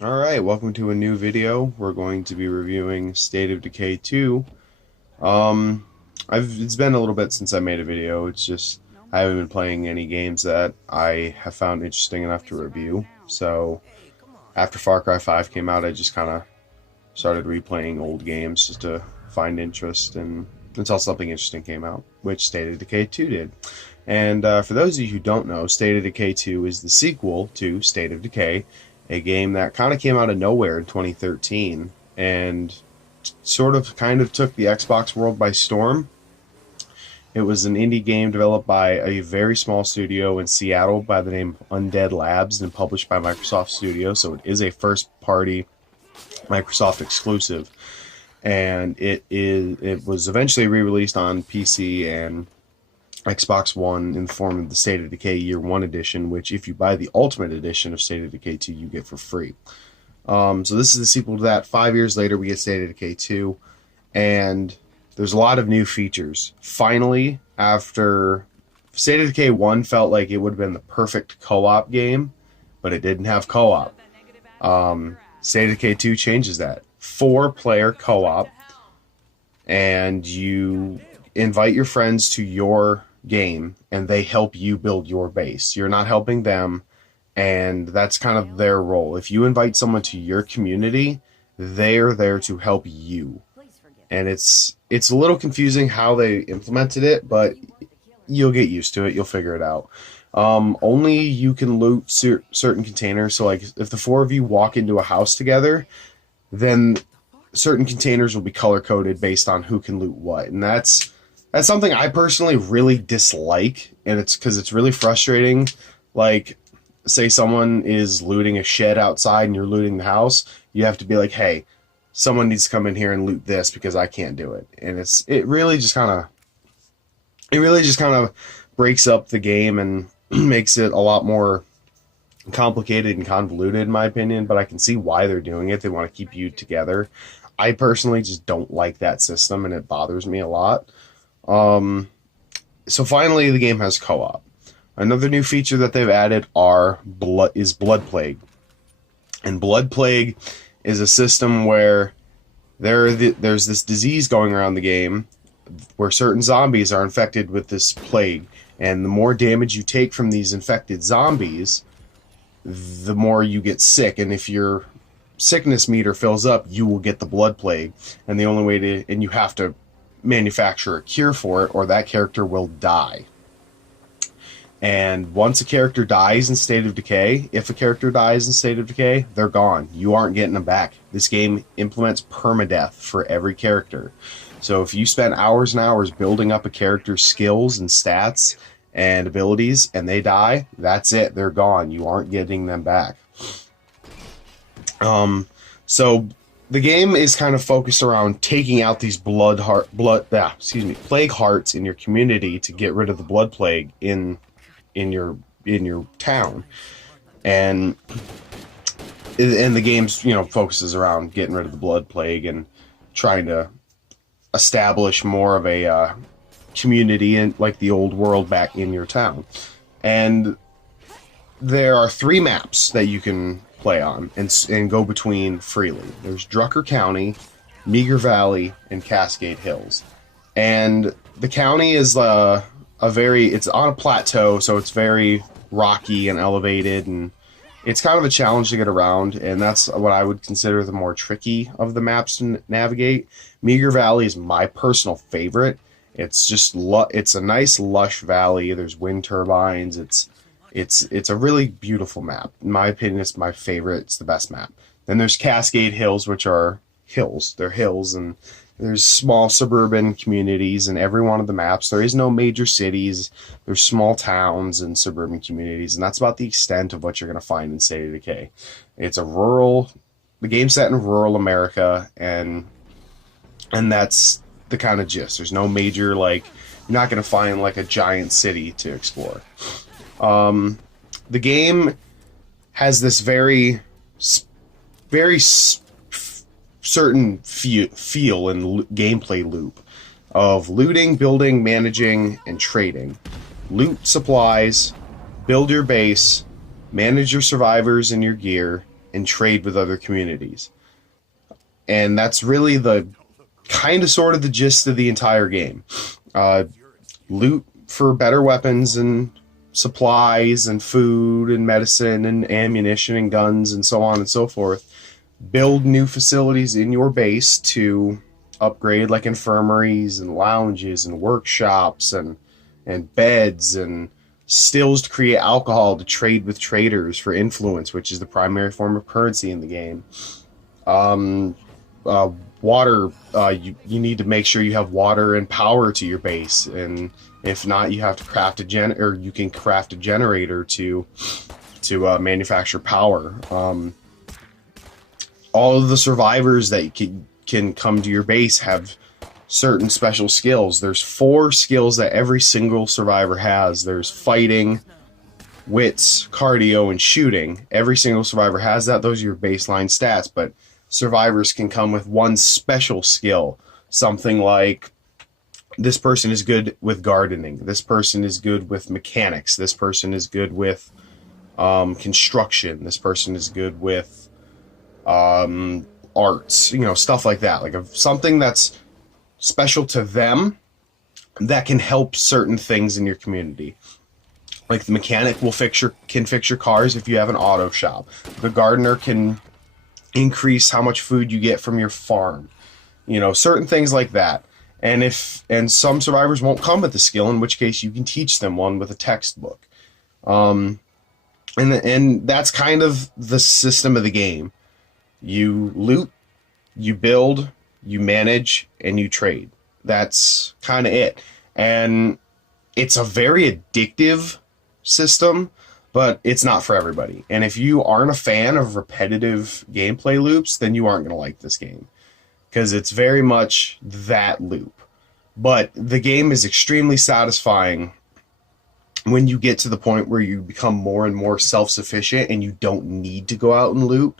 Alright, welcome to a new video. We're going to be reviewing State of Decay 2. Um, it's been a little bit since I made a video. It's just I haven't been playing any games that I have found interesting enough to review. So after Far Cry 5 came out, I just kind of started replaying old games just to find interest and until something interesting came out, which State of Decay 2 did. And for those of you who don't know, State of Decay 2 is the sequel to State of Decay, a game that kind of came out of nowhere in 2013 and kind of took the Xbox world by storm. It was an indie game developed by a very small studio in Seattle by the name of Undead Labs and published by Microsoft Studios, so it is a first-party Microsoft exclusive. And it was eventually re-released on PC and Xbox One in the form of the State of Decay Year 1 edition, which if you buy the Ultimate Edition of State of Decay 2, you get for free. So this is the sequel to that. 5 years later, we get State of Decay 2, and there's a lot of new features. Finally, after State of Decay 1 felt like it would have been the perfect co-op game, but it didn't have co-op. State of Decay 2 changes that. 4-player co-op, and you invite your friends to your game and they help you build your base. You're not helping them, and that's kind of their role. If you invite someone to your community, they're there to help you. And it's a little confusing how they implemented it, but you'll get used to it. You'll figure it out. Only you can loot certain containers. So like if the 4 of you walk into a house together, then certain containers will be color coded based on who can loot what. And that's something I personally really dislike, and it's because it's really frustrating. Like, say someone is looting a shed outside and you're looting the house, you have to be like, hey, someone needs to come in here and loot this because I can't do it. And it really just kind of breaks up the game and makes it a lot more complicated and convoluted, in my opinion, but I can see why they're doing it. They want to keep you together. I personally just don't like that system, and it bothers me a lot. So finally, the game has co-op. Another new feature that they've added is Blood Plague. And Blood Plague is a system where there's this disease going around the game where certain zombies are infected with this plague. And the more damage you take from these infected zombies, the more you get sick. And if your sickness meter fills up, you will get the Blood Plague. And the only way and you have to manufacture a cure for it, or that character will die. And once a character dies in State of Decay, if a character dies in State of Decay, they're gone. You aren't getting them back. This game implements permadeath for every character. So if you spend hours and hours building up a character's skills and stats and abilities, and they die, that's it. They're gone. You aren't getting them back. So the game is kind of focused around taking out these plague hearts in your community to get rid of the blood plague in your town, and the game's focuses around getting rid of the blood plague and trying to establish more of a community in like the old world back in your town. And there are 3 maps that you can play on and go between freely. There's Drucker County, Meager Valley, and Cascade Hills. And the county is it's on a plateau, so it's very rocky and elevated, and it's kind of a challenge to get around, and that's what I would consider the more tricky of the maps to navigate. Meager Valley is my personal favorite. It's just it's a nice lush valley. There's wind turbines. It's a really beautiful map. In my opinion, it's my favorite. It's the best map. Then there's Cascade Hills, which are hills. They're hills, and there's small suburban communities in every one of the maps. There is no major cities. There's small towns and suburban communities, and that's about the extent of what you're going to find in State of Decay. The game's set in rural America, and that's the kind of gist. There's no major, you're not going to find a giant city to explore. The game has this very certain feel and gameplay loop of looting, building, managing, and trading. Loot supplies, build your base, manage your survivors and your gear, and trade with other communities. And that's really the kind of sort of the gist of the entire game. Loot for better weapons and supplies and food and medicine and ammunition and guns and so on and so forth. Build new facilities in your base to upgrade, like infirmaries and lounges and workshops and beds and stills to create alcohol to trade with traders for influence, which is the primary form of currency in the game. Water, you need to make sure you have water and power to your base, and if not, you have to craft you can craft a generator to manufacture power. All of the survivors that can come to your base have certain special skills. There's 4 skills that every single survivor has. There's fighting, wits, cardio, and shooting. Every single survivor has that. Those are your baseline stats, but survivors can come with one special skill. Something like, this person is good with gardening. This person is good with mechanics. This person is good with construction. This person is good with arts. You know, stuff like that. Like something that's special to them that can help certain things in your community. Like the mechanic can fix your cars if you have an auto shop. The gardener can increase how much food you get from your farm. You know, certain things like that. And some survivors won't come with the skill, in which case you can teach them one with a textbook. And that's kind of the system of the game. You loot, you build, you manage, and you trade. That's kind of it. And it's a very addictive system, but it's not for everybody. And if you aren't a fan of repetitive gameplay loops, then you aren't going to like this game, because it's very much that loop. But the game is extremely satisfying when you get to the point where you become more and more self-sufficient and you don't need to go out and loot.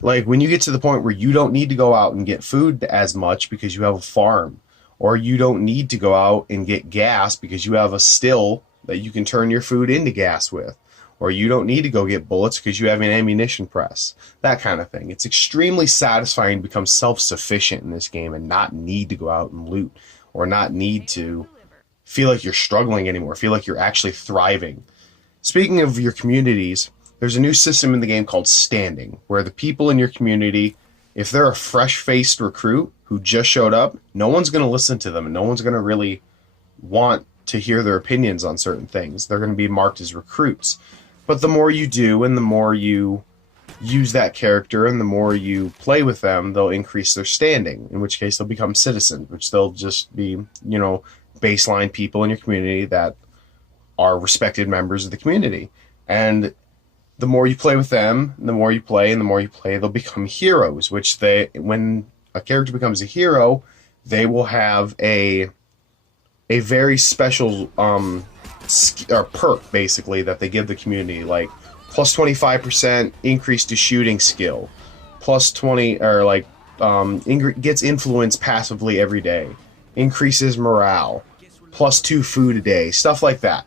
Like when you get to the point where you don't need to go out and get food as much because you have a farm, or you don't need to go out and get gas because you have a still that you can turn your food into gas with, or you don't need to go get bullets because you have an ammunition press, that kind of thing. It's extremely satisfying to become self-sufficient in this game and not need to go out and loot, or not need to feel like you're struggling anymore, feel like you're actually thriving. Speaking of your communities, there's a new system in the game called standing, where the people in your community, if they're a fresh-faced recruit who just showed up, no one's going to listen to them, and no one's going to really want to hear their opinions on certain things. They're going to be marked as recruits. But the more you do, and the more you use that character, and the more you play with them, they'll increase their standing, in which case they'll become citizens, which they'll just be, you know, baseline people in your community that are respected members of the community. And the more you play with them, the more you play, and the more you play, they'll become heroes, which when a character becomes a hero, they will have a very special or perk, basically, that they give the community, like plus 25% increase to shooting skill, plus 20, or like gets influence passively every day, increases morale, plus 2 food a day, stuff like that.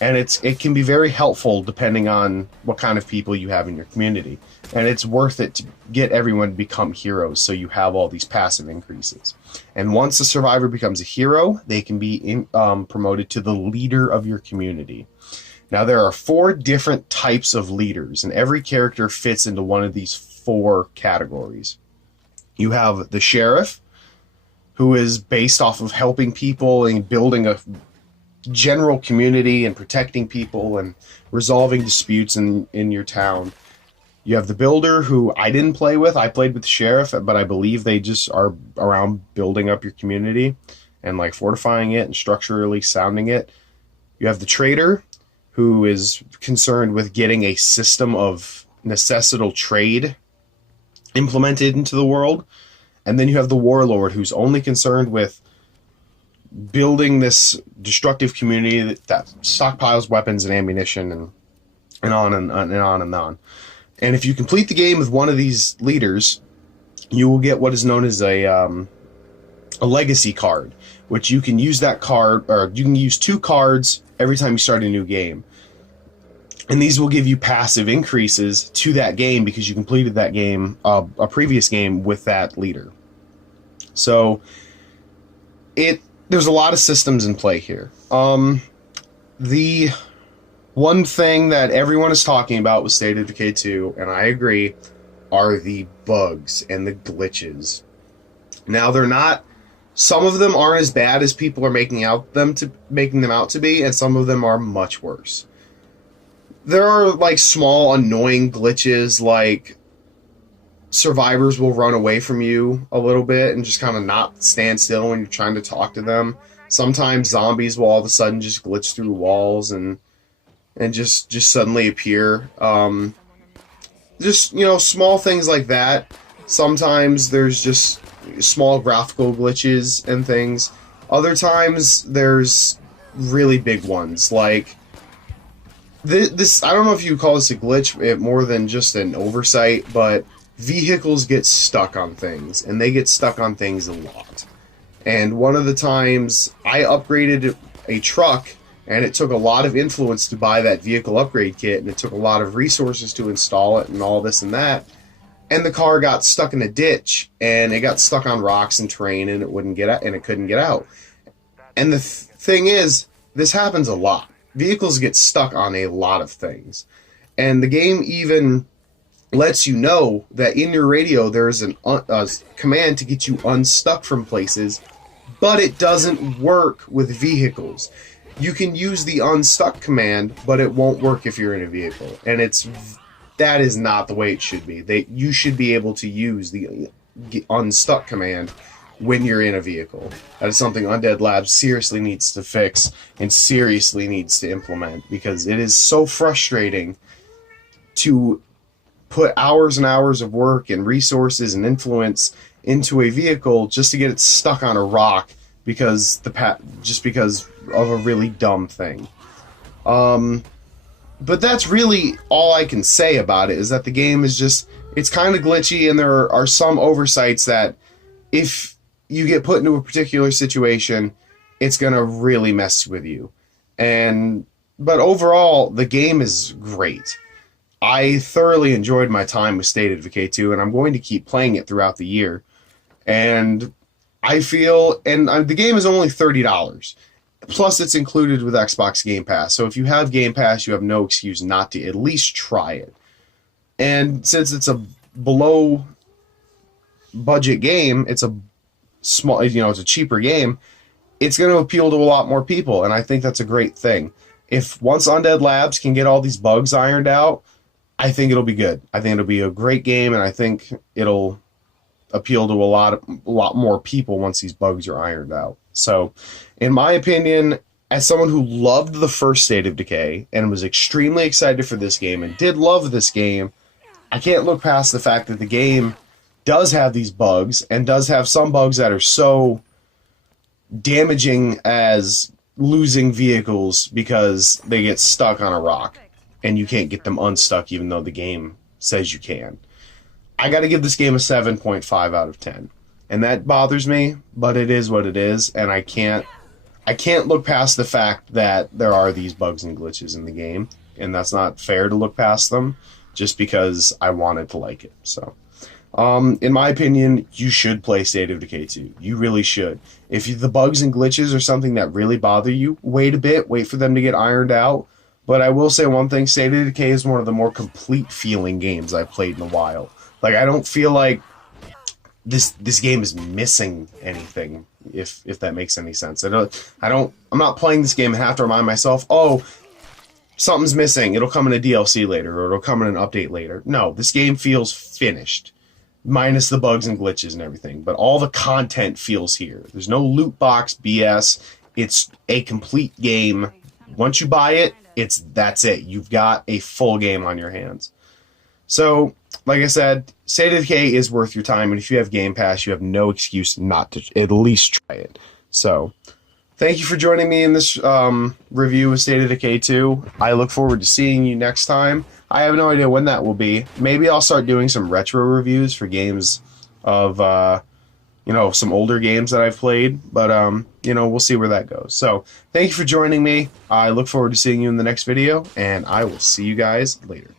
And it can be very helpful depending on what kind of people you have in your community. And it's worth it to get everyone to become heroes, so you have all these passive increases. And once a survivor becomes a hero, they can be promoted to the leader of your community. Now, there are 4 different types of leaders, and every character fits into one of these 4 categories. You have the sheriff, who is based off of helping people and building a general community and protecting people and resolving disputes in your town. You have the builder, who I didn't play with. I played with the sheriff, but I believe they just are around building up your community and like fortifying it and structurally sounding it. You have the trader, who is concerned with getting a system of necessital trade implemented into the world. And then you have the warlord, who's only concerned with building this destructive community that stockpiles weapons and ammunition and on and on and on and on. And if you complete the game with one of these leaders, you will get what is known as a legacy card, which you can use that card, or you can use 2 cards every time you start a new game. And these will give you passive increases to that game because you completed that game, a previous game, with that leader. So there's a lot of systems in play here. The one thing that everyone is talking about with State of Decay 2, and I agree, are the bugs and the glitches. Now, they're not. Some of them aren't as bad as people are making them out to be, and some of them are much worse. There are like small annoying glitches, like survivors will run away from you a little bit and just kind of not stand still when you're trying to talk to them. Sometimes zombies will all of a sudden just glitch through walls and just suddenly appear. Just, you know, small things like that. Sometimes there's just small graphical glitches and things. Other times there's really big ones, like this. I don't know if you call this a glitch, more than just an oversight, but vehicles get stuck on things, and they get stuck on things a lot. And one of the times I upgraded a truck, and it took a lot of influence to buy that vehicle upgrade kit, and it took a lot of resources to install it and all this and that. And the car got stuck in a ditch, and it got stuck on rocks and terrain, and it wouldn't get out, and it couldn't get out. And the thing is, this happens a lot. Vehicles get stuck on a lot of things. And the game even lets you know that in your radio there is a command to get you unstuck from places, but it doesn't work with vehicles. You can use the unstuck command, but it won't work if you're in a vehicle. And that is not the way it should be. You should be able to use the unstuck command when you're in a vehicle. That is something Undead Labs seriously needs to fix and seriously needs to implement, because it is so frustrating to put hours and hours of work and resources and influence into a vehicle just to get it stuck on a rock because because of a really dumb thing. But that's really all I can say about it, is that the game is just, it's kind of glitchy, and there are some oversights that if you get put into a particular situation, it's going to really mess with you. But overall, the game is great. I thoroughly enjoyed my time with State of Decay 2, and I'm going to keep playing it throughout the year. And I feel, the game is only $30. Plus, it's included with Xbox Game Pass. So if you have Game Pass, you have no excuse not to at least try it. And since it's a below budget game, it's a small, it's a cheaper game, it's going to appeal to a lot more people, and I think that's a great thing. If once Undead Labs can get all these bugs ironed out, I think it'll be good. I think it'll be a great game, and I think it'll appeal to a lot more people once these bugs are ironed out. So, in my opinion, as someone who loved the first State of Decay and was extremely excited for this game and did love this game, I can't look past the fact that the game does have these bugs, and does have some bugs that are so damaging as losing vehicles because they get stuck on a rock and you can't get them unstuck even though the game says you can. I got to give this game a 7.5 out of 10. And that bothers me, but it is what it is, and I can't look past the fact that there are these bugs and glitches in the game, and that's not fair to look past them just because I wanted to like it. So, in my opinion, you should play State of Decay 2. You really should. If the bugs and glitches are something that really bother you, wait a bit, wait for them to get ironed out. But I will say one thing, State of Decay is one of the more complete feeling games I've played in a while. Like, I don't feel like this game is missing anything, if that makes any sense. I'm not playing this game and have to remind myself, oh, something's missing, it'll come in a DLC later, or it'll come in an update later. No, this game feels finished, minus the bugs and glitches and everything, but all the content feels here. There's no loot box BS. It's a complete game. Once you buy it, that's it. You've got a full game on your hands. So, like I said, State of Decay is worth your time, and if you have Game Pass, you have no excuse not to at least try it. So, thank you for joining me in this review of State of Decay 2. I look forward to seeing you next time. I have no idea when that will be. Maybe I'll start doing some retro reviews for games of some older games that I've played, but we'll see where that goes. So thank you for joining me. I look forward to seeing you in the next video, and I will see you guys later.